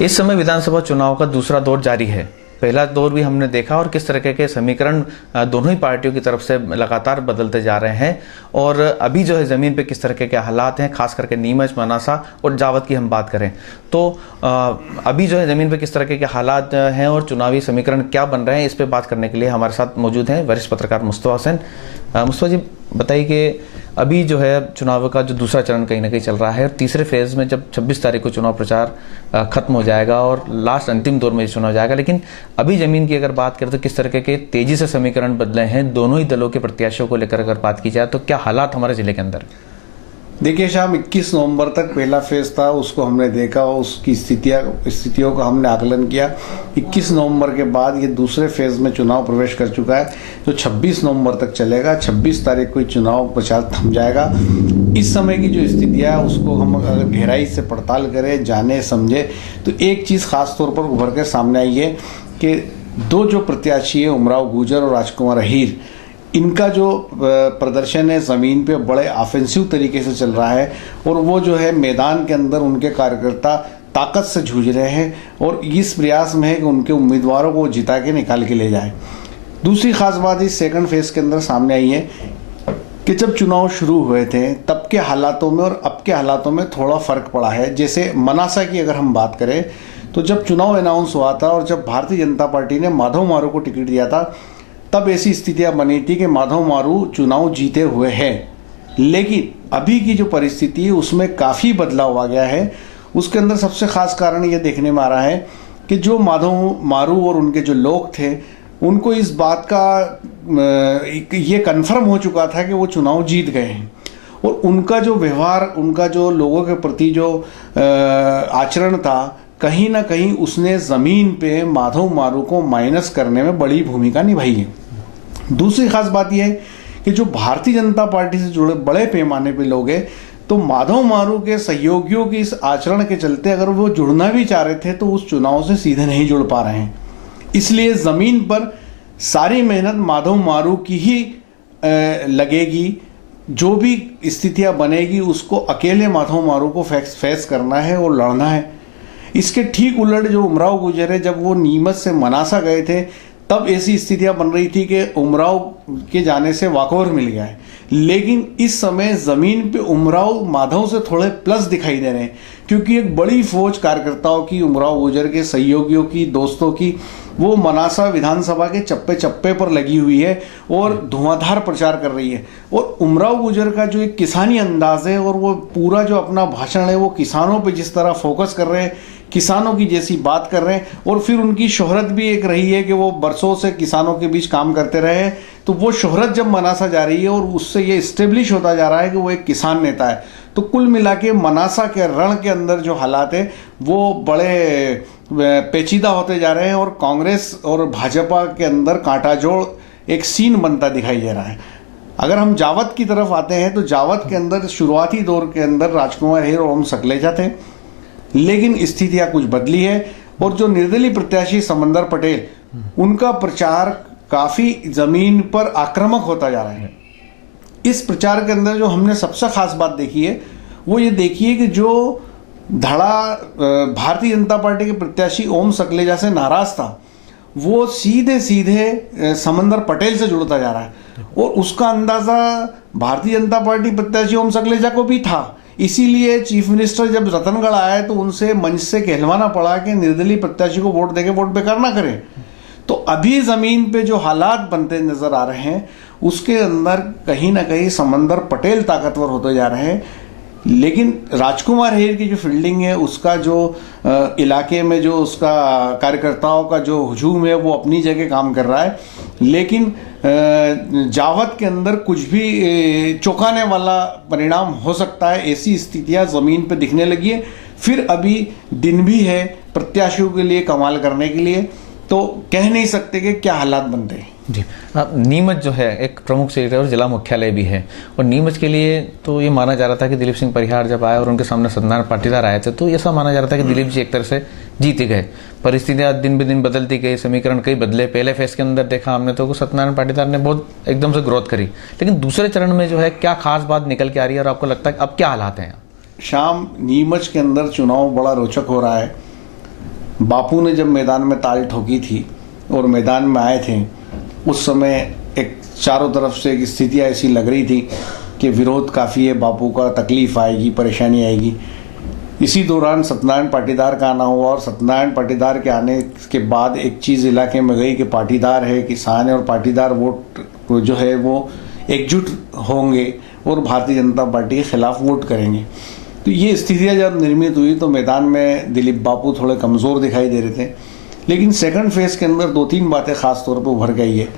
इस समय विधानसभा चुनाव का दूसरा दौर जारी है। पहला दौर भी हमने देखा और किस तरह के समीकरण दोनों ही पार्टियों की तरफ से लगातार बदलते जा रहे हैं। और अभी जो है ज़मीन पे किस तरह के हालात हैं, खास करके नीमच, मनासा और जावद की हम बात करें तो अभी जो है ज़मीन पे किस तरह के हालात हैं और चुनावी समीकरण क्या बन रहे हैं, इस पर बात करने के लिए हमारे साथ मौजूद हैं वरिष्ठ पत्रकार मुस्तफा हुसैन। मुस्तफा जी, बताइए कि अभी जो है चुनाव का जो दूसरा चरण कहीं ना कहीं चल रहा है और तीसरे फेज में जब 26 तारीख को चुनाव प्रचार खत्म हो जाएगा और लास्ट अंतिम दौर में चुनाव जाएगा, लेकिन अभी जमीन की अगर बात करें तो किस तरह के तेजी से समीकरण बदले हैं दोनों ही दलों के प्रत्याशियों को लेकर अगर बात की जाए तो क्या हालात हमारे जिले के अंदर? देखिए शाम 21 नवंबर तक पहला फेज था, उसको हमने देखा, उसकी स्थितियों का हमने आकलन किया। 21 नवंबर के बाद ये दूसरे फेज में चुनाव प्रवेश कर चुका है जो 26 नवंबर तक चलेगा। 26 तारीख को चुनाव प्रचार थम जाएगा। इस समय की जो स्थितियाँ है उसको हम अगर गहराई से पड़ताल करें, जाने समझे, तो एक चीज़ खास तौर पर उभर कर सामने आई है कि दो जो प्रत्याशी है, उमराव गुर्जर और राजकुमार अहीर, इनका जो प्रदर्शन है ज़मीन पे बड़े ऑफेंसिव तरीके से चल रहा है और वो जो है मैदान के अंदर उनके कार्यकर्ता ताकत से जूझ रहे हैं और इस प्रयास में है कि उनके उम्मीदवारों को जिता के निकाल के ले जाए। दूसरी खास बात इस सेकंड फेज के अंदर सामने आई है कि जब चुनाव शुरू हुए थे तब के हालातों में और अब के हालातों में थोड़ा फ़र्क पड़ा है। जैसे मनासा की अगर हम बात करें तो जब चुनाव अनाउंस हुआ था और जब भारतीय जनता पार्टी ने माधव मारू को टिकट दिया था तब ऐसी स्थितियां बनी थी कि माधव मारू चुनाव जीते हुए हैं, लेकिन अभी की जो परिस्थिति है उसमें काफ़ी बदलाव आ गया है। उसके अंदर सबसे खास कारण ये देखने में आ रहा है कि जो माधव मारू और उनके जो लोग थे उनको इस बात का ये कन्फर्म हो चुका था कि वो चुनाव जीत गए हैं और उनका जो व्यवहार, उनका जो लोगों के प्रति जो आचरण था, कहीं ना कहीं उसने ज़मीन पे माधव मारू को माइनस करने में बड़ी भूमिका निभाई है। दूसरी खास बात यह है कि जो भारतीय जनता पार्टी से जुड़े बड़े पैमाने पे लोग हैं तो माधव मारू के सहयोगियों के इस आचरण के चलते अगर वो जुड़ना भी चाह रहे थे तो उस चुनाव से सीधे नहीं जुड़ पा रहे हैं। इसलिए ज़मीन पर सारी मेहनत माधव मारू की ही लगेगी। जो भी स्थितियाँ बनेगी उसको अकेले माधव मारू को फेस करना है और लड़ना है। इसके ठीक उलट जो उमराव गुर्जर है, जब वो नीमच से मनासा गए थे तब ऐसी स्थितियां बन रही थी कि उमराव के जाने से वॉकओवर मिल गया है, लेकिन इस समय ज़मीन पे उमराव माधव से थोड़े प्लस दिखाई दे रहे हैं क्योंकि एक बड़ी फौज कार्यकर्ताओं की, उमराव गुर्जर के सहयोगियों की, दोस्तों की, वो मनासा विधानसभा के चप्पे चप्पे पर लगी हुई है और धुआंधार प्रचार कर रही है। और उमराव गुर्जर का जो एक किसानी अंदाज है और वो पूरा जो अपना भाषण है वो किसानों पे जिस तरह फोकस कर रहे हैं, किसानों की जैसी बात कर रहे हैं, और फिर उनकी शोहरत भी एक रही है कि वो बरसों से किसानों के बीच काम करते रहे हैं। तो वो शोहरत जब मनासा जा रही है और उससे ये इस्टेब्लिश होता जा रहा है कि वो एक किसान नेता है, तो कुल मिला के मनासा के रण के अंदर जो हालात है वो बड़े पेचीदा होते जा रहे हैं और कांग्रेस और भाजपा के अंदर कांटाजोड़ एक सीन बनता दिखाई दे रहा है। अगर हम जावद की तरफ आते हैं तो जावद के अंदर शुरुआती दौर के अंदर राजकुमार अहीर और ओम सकलेचा थे, लेकिन स्थितियां कुछ बदली है और जो निर्दलीय प्रत्याशी समंदर पटेल, उनका प्रचार काफ़ी ज़मीन पर आक्रामक होता जा रहा है। इस प्रचार के अंदर जो हमने सबसे खास बात देखी है वो ये देखी है कि जो धड़ा भारतीय जनता पार्टी के प्रत्याशी ओम सकलेजा से नाराज था वो सीधे सीधे समंदर पटेल से जुड़ता जा रहा है और उसका अंदाज़ा भारतीय जनता पार्टी प्रत्याशी ओम सकलेजा को भी था। इसीलिए चीफ मिनिस्टर जब रतनगढ़ आए तो उनसे मंच से कहलवाना पड़ा कि निर्दलीय प्रत्याशी को वोट देके वोट बेकार ना करें। तो अभी ज़मीन पे जो हालात बनते नज़र आ रहे हैं उसके अंदर कहीं ना कहीं समंदर पटेल ताकतवर होते जा रहे हैं, लेकिन राजकुमार अहीर की जो फील्डिंग है, उसका जो इलाके में जो उसका कार्यकर्ताओं का जो हुजूम है वो अपनी जगह काम कर रहा है, लेकिन जावद के अंदर कुछ भी चौंकाने वाला परिणाम हो सकता है। ऐसी स्थितियां ज़मीन पे दिखने लगी है। फिर अभी दिन भी है प्रत्याशियों के लिए कमाल करने के लिए, तो कह नहीं सकते कि क्या हालात बनते हैं। जी, नीमच जो है एक प्रमुख सीट है और जिला मुख्यालय भी है और नीमच के लिए तो ये माना जा रहा था कि दिलीप सिंह परिहार जब आए और उनके सामने सत्यनारायण पाटीदार आए थे तो ऐसा माना जा रहा था कि दिलीप जी एक तरह से जीत गए। परिस्थितियां दिन ब दिन बदलती गई, समीकरण कई बदले। पहले फेज के अंदर देखा हमने तो सत्यनारायण पाटीदार ने बहुत एकदम से ग्रोथ करी, लेकिन दूसरे चरण में जो है क्या खास बात निकल के आ रही है और आपको लगता है अब क्या हालात हैं? शाम नीमच के अंदर चुनाव बड़ा रोचक हो रहा है। बापू ने जब मैदान में ताल ठोकी थी और मैदान में आए थे, उस समय एक चारों तरफ से एक स्थिति ऐसी लग रही थी कि विरोध काफ़ी है, बापू का तकलीफ आएगी, परेशानी आएगी। इसी दौरान सत्यनारायण पाटीदार का आना हुआ और सत्यनारायण पाटीदार के आने के बाद एक चीज़ इलाके में गई कि पाटीदार है, किसान है और पाटीदार वोट जो है वो एकजुट होंगे और भारतीय जनता पार्टी के खिलाफ वोट करेंगे। तो ये स्थितियाँ जब निर्मित हुई तो मैदान में दिलीप बापू थोड़े कमज़ोर दिखाई दे रहे थे। लेकिन सेकंड फेज के अंदर 2-3 बातें खास तौर पर उभर के आई है।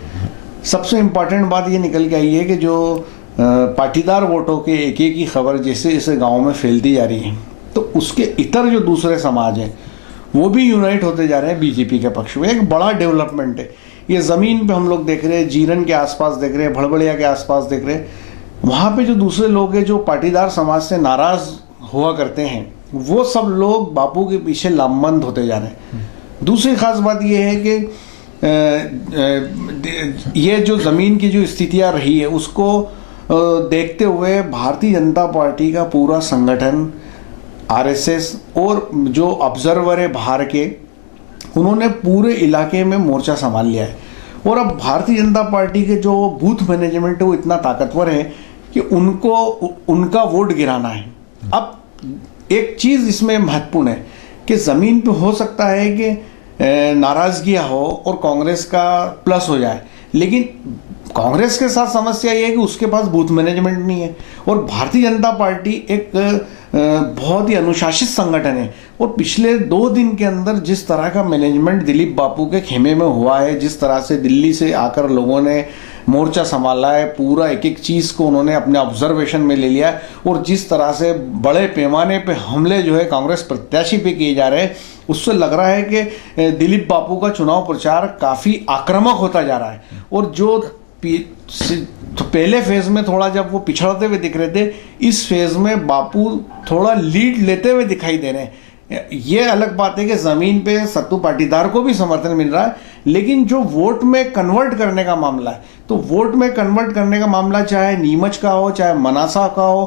सबसे इम्पॉर्टेंट बात ये निकल के आई है कि जो पाटीदार वोटों के एक ही खबर जैसे जैसे गाँव में फैलती जा रही है, तो उसके इतर जो दूसरे समाज हैं वो भी यूनाइट होते जा रहे हैं बीजेपी के पक्ष में। एक बड़ा डेवलपमेंट है ये। ज़मीन पे हम लोग देख रहे हैं, जीरन के आसपास देख रहे हैं, भड़बड़िया के आसपास देख रहे हैं, वहाँ पे जो दूसरे लोग हैं जो पाटीदार समाज से नाराज़ हुआ करते हैं, वो सब लोग बापू के पीछे लामबंद होते जा रहे हैं। दूसरी खास बात यह है कि ये जो ज़मीन की जो स्थितियाँ रही है उसको देखते हुए भारतीय जनता पार्टी का पूरा संगठन, आरएसएस और जो ऑब्जर्वर है बाहर के, उन्होंने पूरे इलाके में मोर्चा संभाल लिया है। और अब भारतीय जनता पार्टी के जो बूथ मैनेजमेंट है वो इतना ताकतवर है कि उनको उनका वोट गिराना है। अब एक चीज़ इसमें महत्वपूर्ण है कि ज़मीन पे हो सकता है कि नाराज़गियाँ हो और कांग्रेस का प्लस हो जाए, लेकिन कांग्रेस के साथ समस्या ये है कि उसके पास बूथ मैनेजमेंट नहीं है। और भारतीय जनता पार्टी एक बहुत ही अनुशासित संगठन है और पिछले 2 दिन के अंदर जिस तरह का मैनेजमेंट दिलीप बापू के खेमे में हुआ है, जिस तरह से दिल्ली से आकर लोगों ने मोर्चा संभाला है, पूरा एक एक चीज़ को उन्होंने अपने ऑब्जर्वेशन में ले लिया है, और जिस तरह से बड़े पैमाने पे हमले जो है कांग्रेस प्रत्याशी पे किए जा रहे हैं, उससे लग रहा है कि दिलीप बापू का चुनाव प्रचार काफ़ी आक्रामक होता जा रहा है। और जो तो पहले फेज में थोड़ा जब वो पिछड़ते हुए दिख रहे थे, इस फेज में बापू थोड़ा लीड लेते हुए दिखाई दे रहे हैं। ये अलग बात है कि ज़मीन पे सत्तू पाटीदार को भी समर्थन मिल रहा है, लेकिन जो वोट में कन्वर्ट करने का मामला है, तो वोट में कन्वर्ट करने का मामला चाहे नीमच का हो, चाहे मनासा का हो,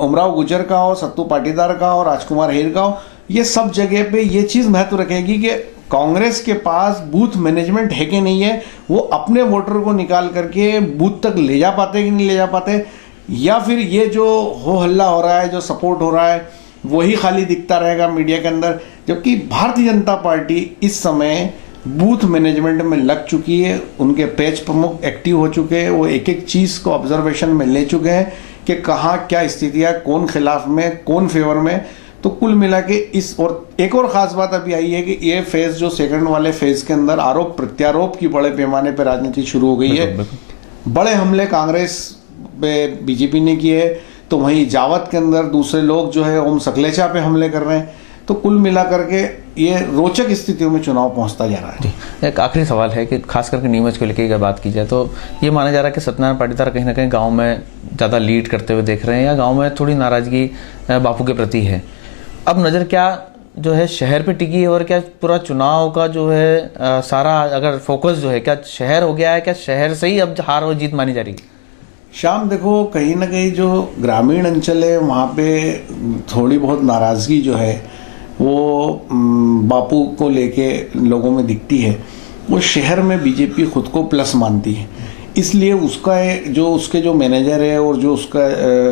उमराव गुजर का हो, सत्तू पाटीदार का हो, राजकुमार हिर का हो, ये सब जगह पे ये चीज़ महत्व रखेगी कि कांग्रेस के पास बूथ मैनेजमेंट है कि नहीं है, वो अपने वोटर को निकाल करके बूथ तक ले जा पाते कि नहीं ले जा पाते, या फिर ये जो हो हल्ला हो रहा है, जो सपोर्ट हो रहा है, वही खाली दिखता रहेगा मीडिया के अंदर। जबकि भारतीय जनता पार्टी इस समय बूथ मैनेजमेंट में लग चुकी है, उनके पेज प्रमुख एक्टिव हो चुके हैं, वो एक एक चीज़ को ऑब्जर्वेशन में ले चुके हैं कि कहाँ क्या स्थितियाँ, कौन खिलाफ में, कौन फेवर में। तो कुल मिला के इस, और एक और ख़ास बात अभी आई है कि ये फेज़ जो सेकंड वाले फेज़ के अंदर आरोप प्रत्यारोप की बड़े पैमाने पर राजनीति शुरू हो गई है। बड़े हमले कांग्रेस पे बीजेपी ने किए, तो वहीं जावत के अंदर दूसरे लोग जो है ओम सकलेचा पे हमले कर रहे हैं। तो कुल मिला करके ये रोचक स्थितियों में चुनाव पहुंचता जा रहा है। एक आखिरी सवाल है कि खास करके नीमच को लेकर अगर बात की जाए तो ये माना जा रहा है कि सत्यनारायण पाटीदार कहीं ना कहीं गाँव में ज़्यादा लीड करते हुए देख रहे हैं, या गाँव में थोड़ी नाराज़गी बापू के प्रति है। अब नज़र क्या जो है शहर पे टिकी है, और क्या पूरा चुनाव का जो है सारा अगर फोकस जो है क्या शहर हो गया है, क्या शहर से ही अब हार और जीत मानी जा रही है? शाम देखो, कहीं ना कहीं जो ग्रामीण अंचल है वहाँ पे थोड़ी बहुत नाराज़गी जो है वो बापू को लेके लोगों में दिखती है। वो शहर में बीजेपी खुद को प्लस मानती है, इसलिए उसका जो उसके जो मैनेजर है और जो उसका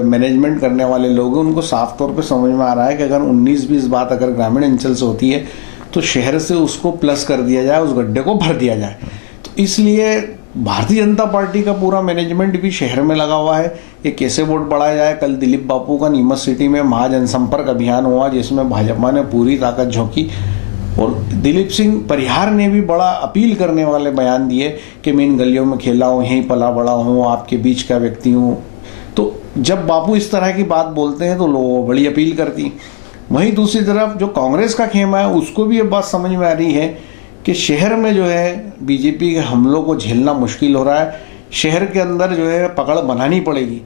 मैनेजमेंट करने वाले लोग हैं, उनको साफ तौर पे समझ में आ रहा है कि अगर 19-20 बात अगर ग्रामीण अंचल से होती है तो शहर से उसको प्लस कर दिया जाए, उस गड्ढे को भर दिया जाए। तो इसलिए भारतीय जनता पार्टी का पूरा मैनेजमेंट भी शहर में लगा हुआ है कि कैसे वोट बढ़ाया जाए। कल दिलीप बापू का नीमच सिटी में महाजनसंपर्क अभियान हुआ जिसमें भाजपा ने पूरी ताकत झोंकी, और दिलीप सिंह परिहार ने भी बड़ा अपील करने वाले बयान दिए कि मैं इन गलियों में खेला हूँ, यहीं पला बड़ा हूँ, आपके बीच का व्यक्ति हूँ। तो जब बापू इस तरह की बात बोलते हैं तो लोग बड़ी अपील करती। वहीं दूसरी तरफ जो कांग्रेस का खेमा है उसको भी ये बात समझ में आ रही है कि शहर में जो है बीजेपी के हमलों को झेलना मुश्किल हो रहा है। शहर के अंदर जो है पकड़ बनानी पड़ेगी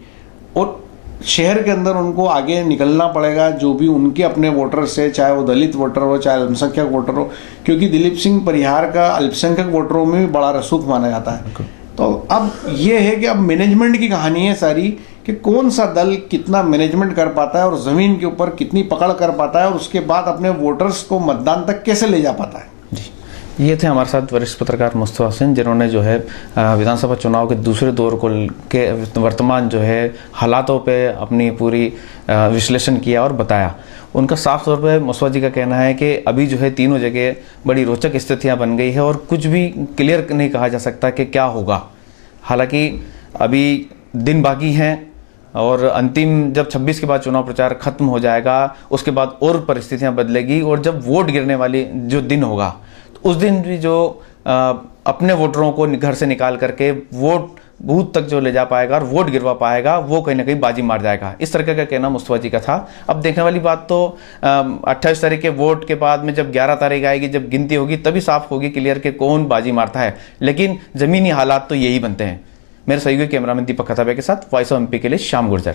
और शहर के अंदर उनको आगे निकलना पड़ेगा, जो भी उनके अपने वोटर्स है, चाहे वो दलित वोटर हो, चाहे अल्पसंख्यक वोटर हो, क्योंकि दिलीप सिंह परिहार का अल्पसंख्यक वोटरों में भी बड़ा रसूख माना जाता है। तो अब ये है कि अब मैनेजमेंट की कहानी है सारी, कि कौन सा दल कितना मैनेजमेंट कर पाता है और जमीन के ऊपर कितनी पकड़ कर पाता है और उसके बाद अपने वोटर्स को मतदान तक कैसे ले जा पाता है। ये थे हमारे साथ वरिष्ठ पत्रकार मुस्तफा हुसैन, जिन्होंने जो है विधानसभा चुनाव के दूसरे दौर को के वर्तमान जो है हालातों पे अपनी पूरी विश्लेषण किया और बताया। उनका साफ तौर पे मुस्तफा जी का कहना है कि अभी जो है तीनों जगह बड़ी रोचक स्थितियां बन गई है और कुछ भी क्लियर नहीं कहा जा सकता कि क्या होगा। हालांकि अभी दिन बाकी हैं और अंतिम जब 26 के बाद चुनाव प्रचार खत्म हो जाएगा उसके बाद और परिस्थितियां बदलेगी और जब वोट गिरने वाली जो दिन होगा तो उस दिन भी जो अपने वोटरों को घर से निकाल करके वोट बूथ तक जो ले जा पाएगा और वोट गिरवा पाएगा वो कहीं ना कहीं बाजी मार जाएगा। इस तरह का कहना मुस्तफा जी का था। अब देखने वाली बात तो 28 तारीख के वोट के बाद में जब 11 तारीख आएगी, जब गिनती होगी, तभी साफ होगी क्लियर कि कौन बाजी मारता है। लेकिन जमीनी हालात तो यही बनते हैं। मेरे सहयोगी कैमरामैन दीपक खताबे के साथ वॉइस ऑफ एमपी के लिए श्याम गुर्जर।